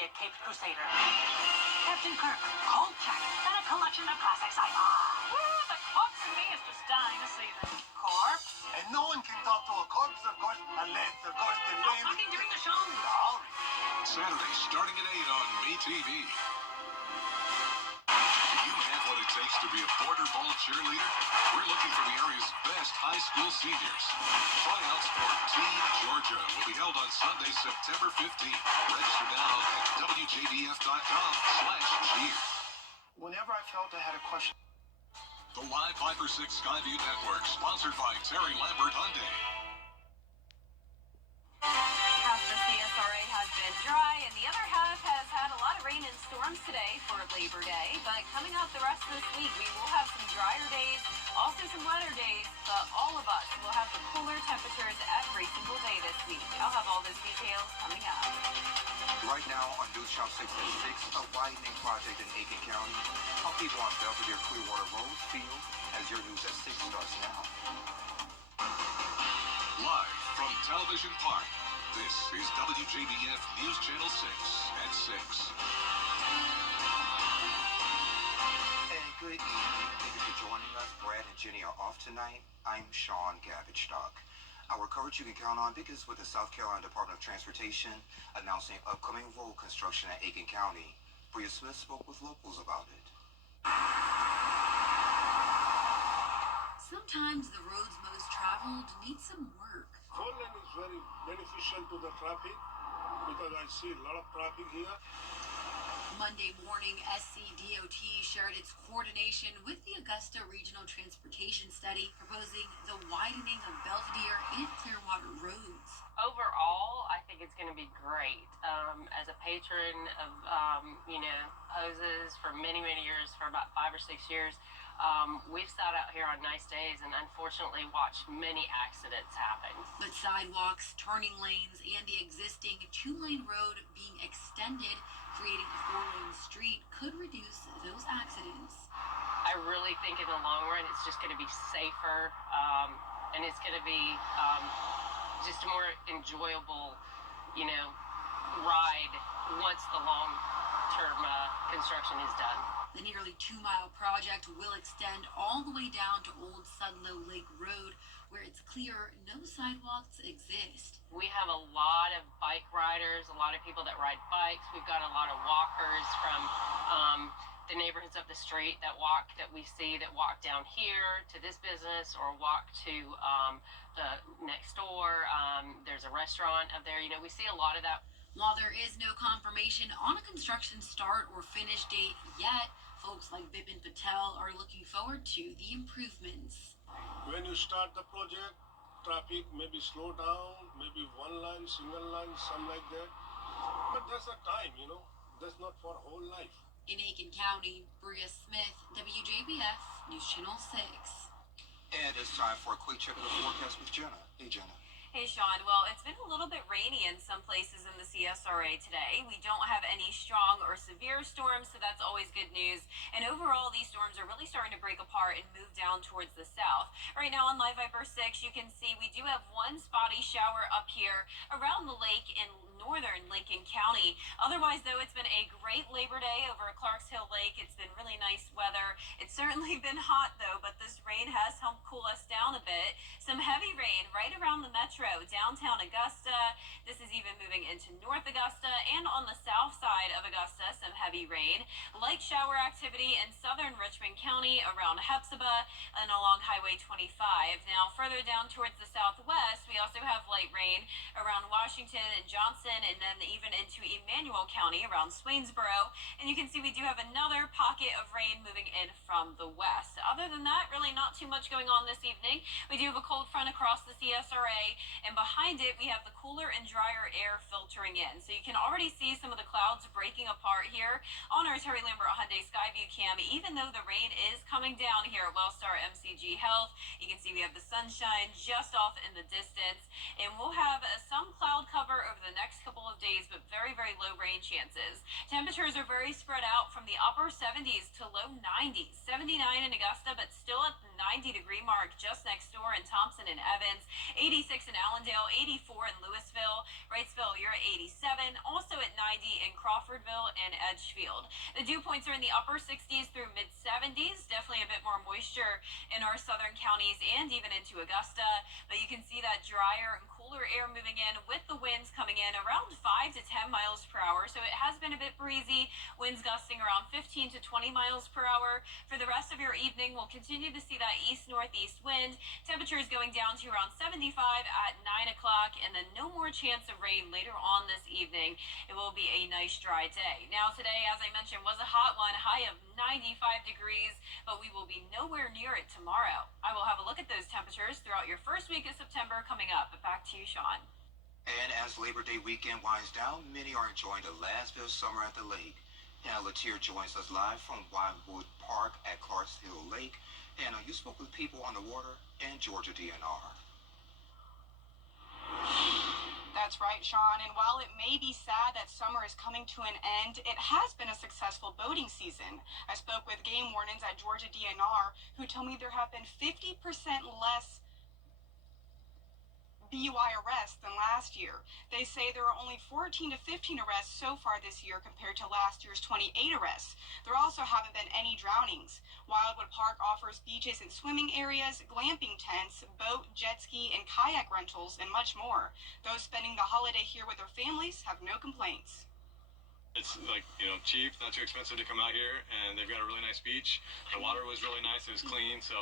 see a Cape Crusader. Captain Kirk, cold check, and a collection of classic sci-fi. The corpse in me is just dying to see them. Corpse? And no one can talk to a corpse, of course, unless, of course, the Not name... talking during the show. Sorry. Saturday, starting at 8 on MeTV. You have what it takes to be a border ball cheerleader? We're looking for the area's best high school seniors. Tryouts for Team Georgia will be held on Sunday, September 15th. Register now at WJBF.com/cheer. Whenever I felt I had a question... The Live 5/6 Skyview Network, sponsored by Terry Lambert Hyundai. Half the CSRA has been dry, and the other half has had a lot of rain and storms today for Labor Day. But coming up the rest of this week, we will have some drier days, also some wetter days, but all of us will have the cooler temperatures every single day this week. I'll have all those details coming up. Right now on News Shop 6 at 6, a widening project in Aiken County. How people on Belvedere Clearwater Road feel as your News at 6 starts now. Live from Television Park, this is WJBF News Channel 6 at 6. And good evening. Thank you for joining us. Brad and Jenny are off tonight. I'm Sean Gavage-Stock. Our coverage you can count on because with the South Carolina Department of Transportation announcing upcoming road construction at Aiken County, Bria Smith spoke with locals about it. Sometimes the roads most traveled need some work. 4-lane is very beneficial to the traffic because I see a lot of traffic here. Monday morning, SCDOT shared its coordination with the Augusta Regional Transportation Study proposing the widening of Belvedere and Clearwater roads. Overall, I think it's going to be great. As a patron of, hoses for many, many years, for about 5 or 6 years, we've sat out here on nice days and unfortunately watched many accidents happen. But sidewalks, turning lanes, and the existing 2-lane road being extended, creating a 4-lane street, could reduce those accidents. I really think in the long run it's just going to be safer, and it's going to be just a more enjoyable, ride once the long-term construction is done. The nearly 2-mile project will extend all the way down to Old Sudlow Lake Road, where it's clear no sidewalks exist. We have a lot of bike riders, a lot of people that ride bikes. We've got a lot of walkers from the neighborhoods up the street that walk down here to this business or walk to the next door. There's a restaurant up there. We see a lot of that. While there is no confirmation on a construction start or finish date yet, folks like Bipin Patel are looking forward to the improvements. When you start the project, traffic maybe slow down, maybe one line, single line, something like that. But that's a time, That's not for whole life. In Aiken County, Bria Smith, WJBF, News Channel 6. And it's time for a quick check of the forecast with Jenna. Hey, Jenna. Hey, Sean. Well, it's been a little bit rainy in some places in the CSRA today. We don't have any strong or severe storms, so that's always good news. And overall, these storms are really starting to break apart and move down towards the south. Right now on Live Viper 6, you can see we do have one spotty shower up here around the lake in northern Lincoln County. Otherwise, though, it's been a great Labor Day over at Clarks Hill Lake. It's been really nice weather. It's certainly been hot, though, but this rain has helped cool us down a bit. Some heavy rain right around the metro, downtown Augusta. This is even moving into North Augusta, and on the south side of Augusta, some heavy rain. Light shower activity in southern Richmond County around Hepzibah and along Highway 25. Now, further down towards the southwest, we also have light rain around Washington and Johnson, and then even into Emmanuel County around Swainsboro. And you can see we do have another pocket of rain moving in from the west. Other than that, really not too much going on this evening. We do have a cold front across the CSRA, and behind it we have the cooler and drier air filtering in. So you can already see some of the clouds breaking apart here on our Terry Lambert Hyundai Skyview cam. Even though the rain is coming down here at Wellstar MCG Health, you can see we have the sunshine just off in the distance, and we'll have some cloud cover over the next couple of days, but very, very low rain rain chances. Temperatures are very spread out from the upper 70s to low 90s. 79 in Augusta, but still at the 90-degree mark just next door in Thompson and Evans. 86 in Allendale, 84 in Louisville. Wrightsville, you're at 87. Also at 90 in Crawfordville and Edgefield. The dew points are in the upper 60s through mid-70s. Definitely a bit more moisture in our southern counties and even into Augusta. But you can see that drier and cooler air moving in with the winds coming in around 5 to 10 miles per hour. So it has been a bit breezy. Winds gusting around 15 to 20 miles per hour. For the rest of your evening, we'll continue to see that east-northeast wind. Temperatures going down to around 75 at 9 o'clock, and then no more chance of rain later on this evening. It will be a nice dry day. Now today, as I mentioned, was a hot one, high of 95 degrees, but we will be nowhere near it tomorrow. I will have a look at those temperatures throughout your first week of September coming up. But back to you, Sean. And as Labor Day weekend winds down, many are enjoying the last bit of summer at the lake. Hannah Latier joins us live from Wildwood Park at Clarksville Lake. Hannah, you spoke with people on the water and Georgia DNR. That's right, Sean. And while it may be sad that summer is coming to an end, it has been a successful boating season. I spoke with game wardens at Georgia DNR who told me there have been 50% less BUI arrests than last year. They say there are only 14 to 15 arrests so far this year compared to last year's 28 arrests. There also haven't been any drownings. Wildwood Park offers beaches and swimming areas, glamping tents, boat, jet ski, and kayak rentals, and much more. Those spending the holiday here with their families have no complaints. It's like, cheap, not too expensive to come out here, and they've got a really nice beach. The water was really nice, it was clean, so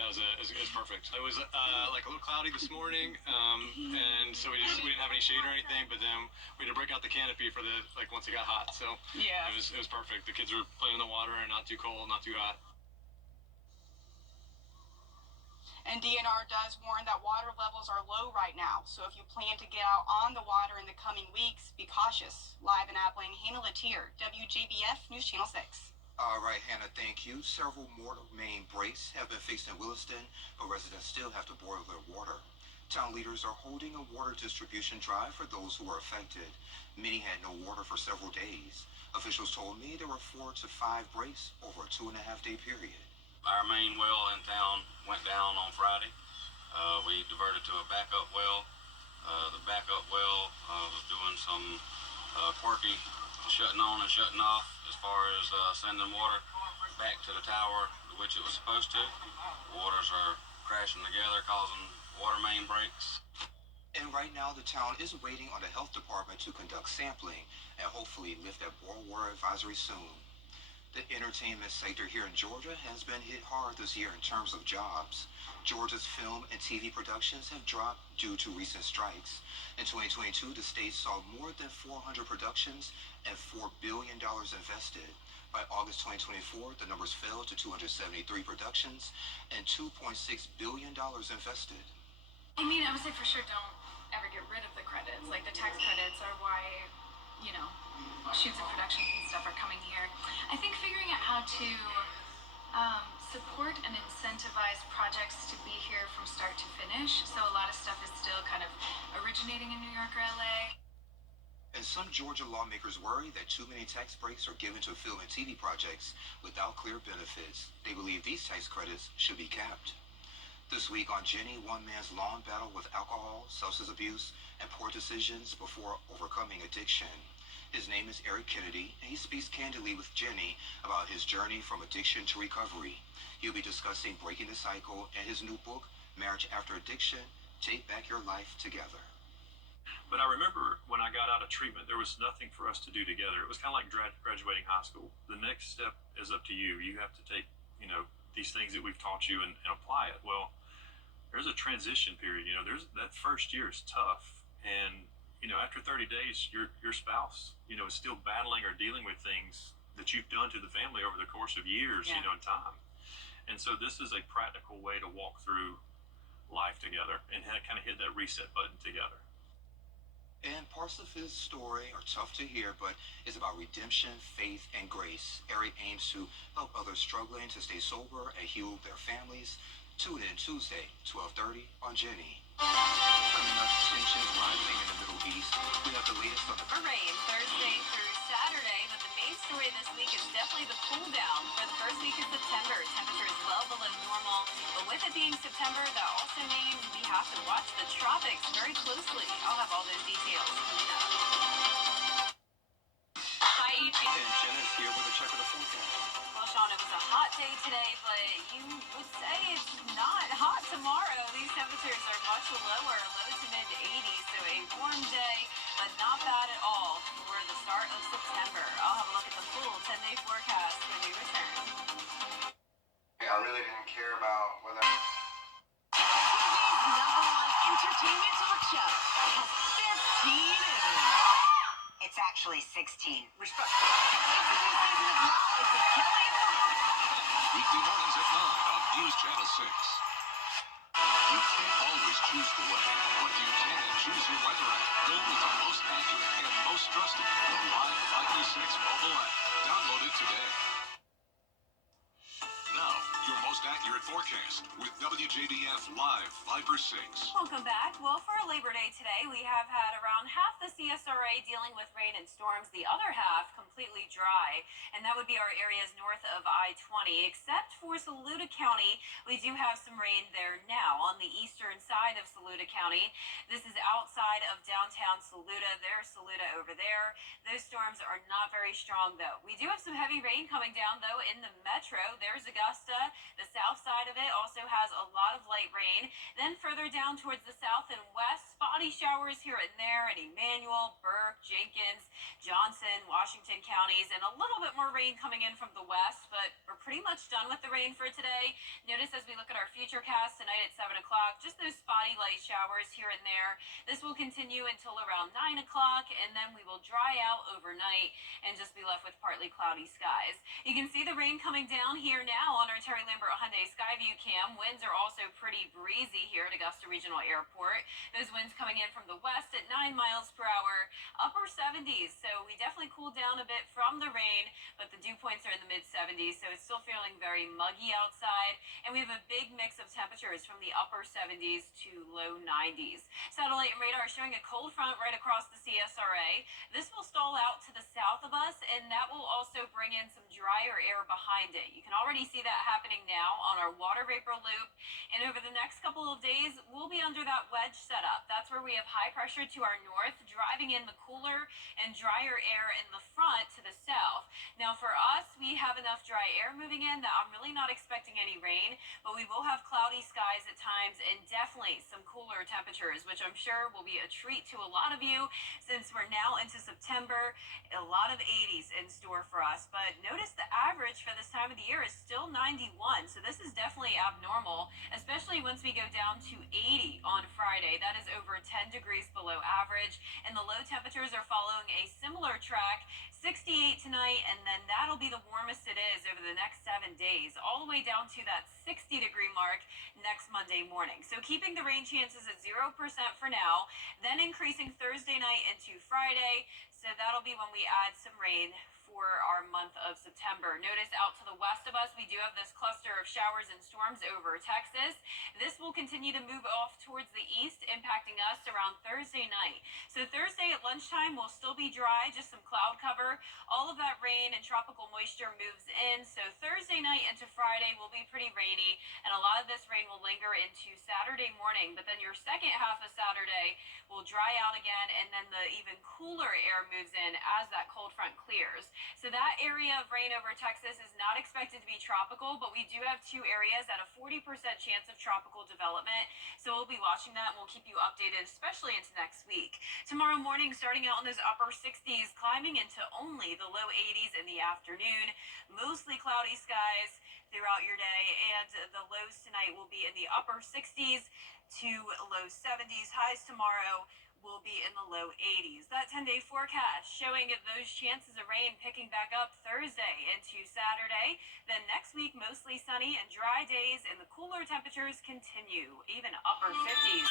yeah, it was perfect. It was like a little cloudy this morning, and so we didn't have any shade or anything, but then we had to break out the canopy for once it got hot, so yeah, it was perfect. The kids were playing in the water and not too cold, not too hot. And DNR does warn that water levels are low right now, so if you plan to get out on the water in the coming weeks, be cautious. Live in Abilene, Hannah Latier, WJBF News Channel 6. All right, Hannah, thank you. Several mortar main breaks have been fixed in Williston, but residents still have to boil their water. Town leaders are holding a water distribution drive for those who were affected. Many had no water for several days. Officials told me there were 4 to 5 breaks over a 2.5-day period. Our main well in town went down on Friday. We diverted to a backup well. The backup well was doing some quirky shutting on and shutting off as far as sending water back to the tower, which it was supposed to. Waters are crashing together, causing water main breaks. And right now, the town is waiting on the health department to conduct sampling and hopefully lift that boil water advisory soon. The entertainment sector here in Georgia has been hit hard this year in terms of jobs. Georgia's film and TV productions have dropped due to recent strikes. In 2022, the state saw more than 400 productions and $4 billion invested. By August 2024, the numbers fell to 273 productions and $2.6 billion invested. I mean, I would say for sure don't ever get rid of the credits. Like the tax credits are why, shoots and productions and stuff are coming here. I think figuring out how to support and incentivize projects to be here from start to finish. So a lot of stuff is still kind of originating in New York or LA. And some Georgia lawmakers worry that too many tax breaks are given to film and TV projects without clear benefits. They believe these tax credits should be capped. This week on Jenny, one man's long battle with alcohol, substance abuse, and poor decisions before overcoming addiction. His name is Eric Kennedy, and he speaks candidly with Jenny about his journey from addiction to recovery. He'll be discussing breaking the cycle and his new book, Marriage After Addiction, Take Back Your Life Together. But I remember when I got out of treatment, there was nothing for us to do together. It was kind of like graduating high school. The next step is up to you. You have to take, these things that we've taught you and apply it. Well, there's a transition period. There's that first year is tough. And after 30 days, your spouse, is still battling or dealing with things that you've done to the family over the course of years, in time. And so this is a practical way to walk through life together and kind of hit that reset button together. And parts of his story are tough to hear, but it's about redemption, faith, and grace. Eric aims to help others struggling to stay sober and heal their families. Tune in Tuesday, 12:30 on Jenny. Coming up, tensions rising in the Middle East. We have the latest on the rain Thursday through Saturday, but the main story this week is definitely the cool down for the first week of September. Temperatures well below normal, but with it being September, that also means we have to watch the tropics very closely. I'll have all those details coming up. Hi, ET. And Jenna's here with a check of the forecast. Well, Sean, it was a hot day today, but you would say it's not hot tomorrow. These temperatures are much lower, low to mid 80s, so a warm day, but not bad at all for the start of September. I'll have a look at the full 10-day forecast when we return. I really didn't care about whether... TV's #1 entertainment talk show has 15 innings. It's actually 16. Respect. It's a new season of Live with Kelly and Bob. Weekday mornings at 9 on News Channel 6. You can't always choose the weather, but you can choose your weather app. Go with the most accurate and most trusted, the Live 536 mobile app. Download it today. Now, your most accurate forecast with WJBF Live 5/6. Welcome back. Well, for Labor Day today, we have had around half the CSRA dealing with rain and storms, the other half completely dry, and that would be our areas north of I-20, except for Saluda County. We do have some rain there now on the eastern side of Saluda County. This is outside of downtown Saluda. There's Saluda over there. Those storms are not very strong, though. We do have some heavy rain coming down, though, in the metro. There's Augusta. The south side of it also has a lot of light rain. Then further down towards the south and west, spotty showers here and there in Emmanuel, Burke, Jenkins, Johnson, Washington counties, and a little bit more rain coming in from the west, but we're pretty much done with the rain for today. Notice as we look at our future cast tonight at 7 o'clock, just those spotty light showers here and there. This will continue until around 9 o'clock, and then we will dry out overnight and just be left with partly cloudy skies. You can see the rain coming down here now on our Terry Lambert Hyundai Skyview cam. Winds are also pretty breezy here at Augusta Regional Airport. Those winds coming in from the west at 9 miles per hour, upper 70s. So we definitely cooled down a bit from the rain, but the dew points are in the mid 70s. So it's still feeling very muggy outside. And we have a big mix of temperatures from the upper 70s to low 90s. Satellite and radar showing a cold front right across the CSRA. This will stall out to the south of us, and that will also bring in some drier air behind it. You can already see that happening now on our water vapor loop. And over the next couple of days, we'll be under that wedge setup. That's where we have high pressure to our north, driving in the cooler and drier air in the front to the south. Now for us, we have enough dry air moving in that I'm really not expecting any rain, but we will have cloudy skies at times and definitely some cooler temperatures, which I'm sure will be a treat to a lot of you since we're now into September. A lot of 80s in store for us, but notice the average for this time of the year is still 91, so this is definitely abnormal, especially once we go down to 80 on Friday. That is over 10 degrees below average, and the low temperatures are following a similar track. 68 tonight, and then that'll be the warmest it is over the next 7 days, all the way down to that 60-degree mark next Monday morning. So keeping the rain chances at 0% for now, then increasing Thursday night into Friday. So that'll be when we add some rain for our month of September. Notice out to the west of us, we do have this cluster of showers and storms over Texas. This will continue to move off towards the east, impacting us around Thursday night. So Thursday at lunchtime will still be dry, just some cloud cover. All of that rain and tropical moisture moves in. So Thursday night into Friday will be pretty rainy, and a lot of this rain will linger into Saturday morning. But then your second half of Saturday will dry out again, and then the even cooler air moves in as that cold front clears. So that area of rain over Texas is not expected to be tropical, but we do have two areas at a 40% chance of tropical development. So we'll be watching that, and we'll keep you updated, especially into next week. Tomorrow morning, starting out in those upper 60s, climbing into only the low 80s in the afternoon. Mostly cloudy skies throughout your day, and the lows tonight will be in the upper 60s to low 70s. Highs tomorrow will be in the low 80s. That 10-day forecast showing those chances of rain picking back up Thursday into Saturday. Then next week, mostly sunny and dry days, and the cooler temperatures continue, even upper 50s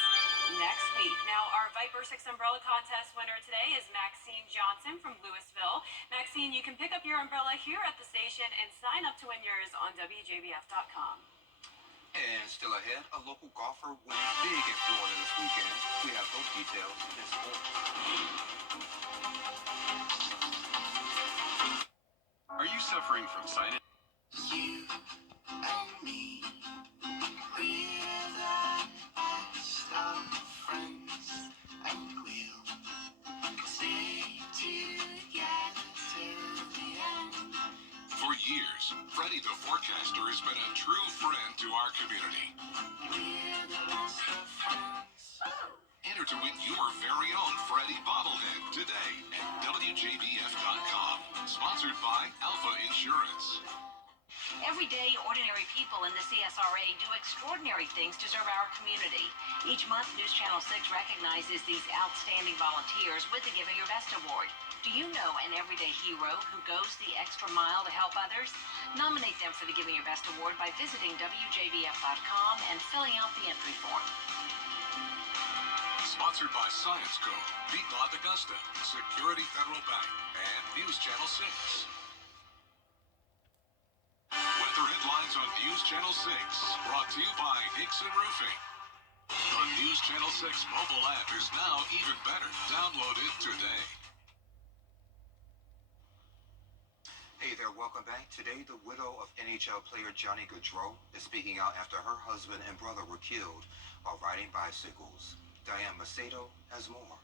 next week. Now, our Viper 6 Umbrella Contest winner today is Maxine Johnson from Louisville. Maxine, you can pick up your umbrella here at the station and sign up to win yours on WJBF.com. And still ahead, a local golfer wins big in Florida this weekend. We have those details in sport. suffering from sinus? You and me, we're the best of friends, and we'll stay together till the end. For years, Freddie the Forecaster has been a true friend to our community. We're the best of friends. Enter to win your very own Freddie bobblehead today at WJBF.com. Sponsored by Alpha Insurance. Every day, ordinary people in the CSRA do extraordinary things to serve our community. Each month, News Channel 6 recognizes these outstanding volunteers with the Giving Your Best Award. Do you know an everyday hero who goes the extra mile to help others? Nominate them for the Giving Your Best Award by visiting WJBF.com and filling out the entry form. Sponsored by Science Co., Piedmont Augusta, Security Federal Bank, and News Channel 6. Weather headlines on News Channel 6, brought to you by Nixon Roofing. The News Channel 6 mobile app is now even better. Download it today. Hey there, welcome back. Today, the widow of NHL player Johnny Gaudreau is speaking out after her husband and brother were killed while riding bicycles. Diane Macedo has more.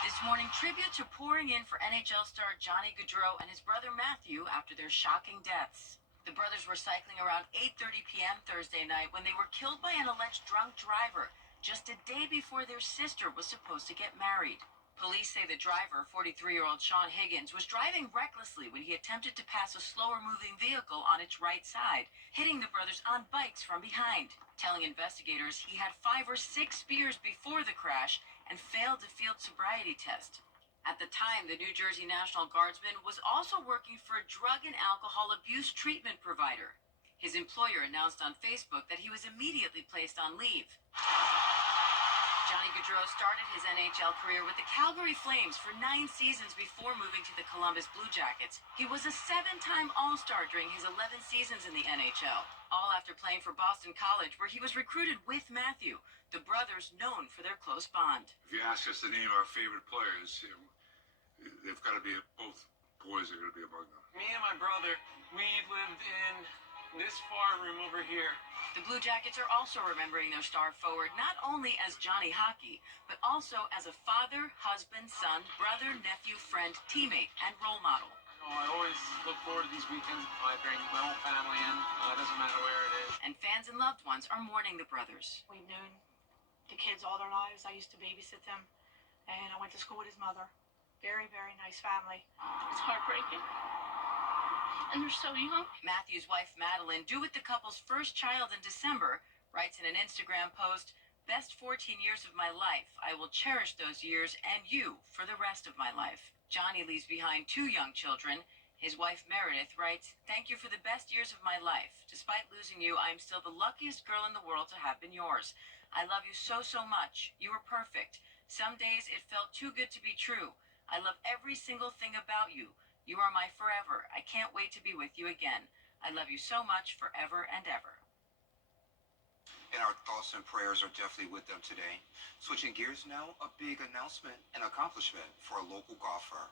This morning, tributes are pouring in for NHL star Johnny Gaudreau and his brother Matthew after their shocking deaths. The brothers were cycling around 8:30 p.m. Thursday night when they were killed by an alleged drunk driver just a day before their sister was supposed to get married. Police say the driver, 43-year-old Sean Higgins, was driving recklessly when he attempted to pass a slower-moving vehicle on its right side, hitting the brothers on bikes from behind. Telling investigators he had 5 or 6 beers before the crash and failed the field sobriety test. At the time, the New Jersey National Guardsman was also working for a drug and alcohol abuse treatment provider. His employer announced on Facebook that he was immediately placed on leave. Johnny Gaudreau started his NHL career with the Calgary Flames for 9 seasons before moving to the Columbus Blue Jackets. He was a 7-time All-Star during his 11 seasons in the NHL, all after playing for Boston College, where he was recruited with Matthew, the brothers known for their close bond. If you ask us to name our favorite players, they've got to be, both boys are going to be among them. Me and my brother, we lived in this farm room over here. The Blue Jackets are also remembering their star forward not only as Johnny Hockey, but also as a father, husband, son, brother, nephew, friend, teammate, and role model. I always look forward to these weekends. I bring my whole family in. It doesn't matter where it is. And fans and loved ones are mourning the brothers. We've known the kids all their lives. I used to babysit them, and I went to school with his mother. Very, very nice family. It's heartbreaking. And they're so young. Matthew's wife, Madeline, due with the couple's first child in December, writes in an Instagram post, "Best 14 years of my life. I will cherish those years and you for the rest of my life." Johnny leaves behind 2 young children. His wife, Meredith, writes, "Thank you for the best years of my life. Despite losing you, I am still the luckiest girl in the world to have been yours. I love you so, so much. You were perfect. Some days it felt too good to be true. I love every single thing about you. You are my forever. I can't wait to be with you again. I love you so much forever and ever." And our thoughts and prayers are definitely with them today. Switching gears now, a big announcement and accomplishment for a local golfer.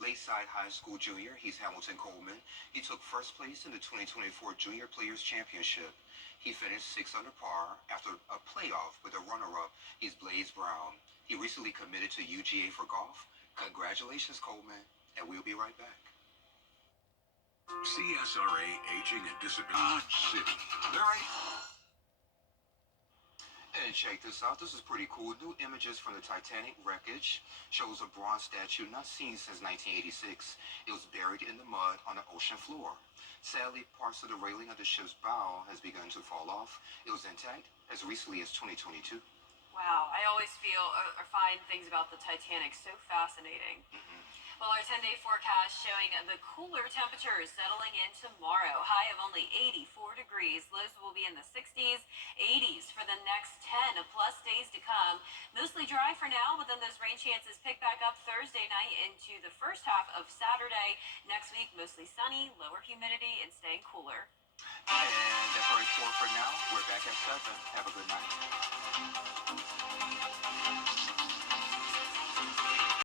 Lakeside High School junior, he's Hamilton Coleman. He took first place in the 2024 Junior Players Championship. He finished 6 under par after a playoff with a runner-up. He's Blaze Brown. He recently committed to UGA for golf. Congratulations, Coleman, and we'll be right back. CSRA Aging and Disability City. Larry? And check this out. This is pretty cool. New images from the Titanic wreckage shows a bronze statue not seen since 1986. It was buried in the mud on the ocean floor. Sadly, parts of the railing of the ship's bow has begun to fall off. It was intact as recently as 2022. Wow, I always feel or find things about the Titanic so fascinating. Well, our 10-day forecast showing the cooler temperatures settling in tomorrow. High of only 84 degrees. Lows will be in the 60s, 80s for the next 10 plus days to come. Mostly dry for now, but then those rain chances pick back up Thursday night into the first half of Saturday. Next week, mostly sunny, lower humidity, and staying cooler. And that's our report for now. We're back at 7. Have a good night.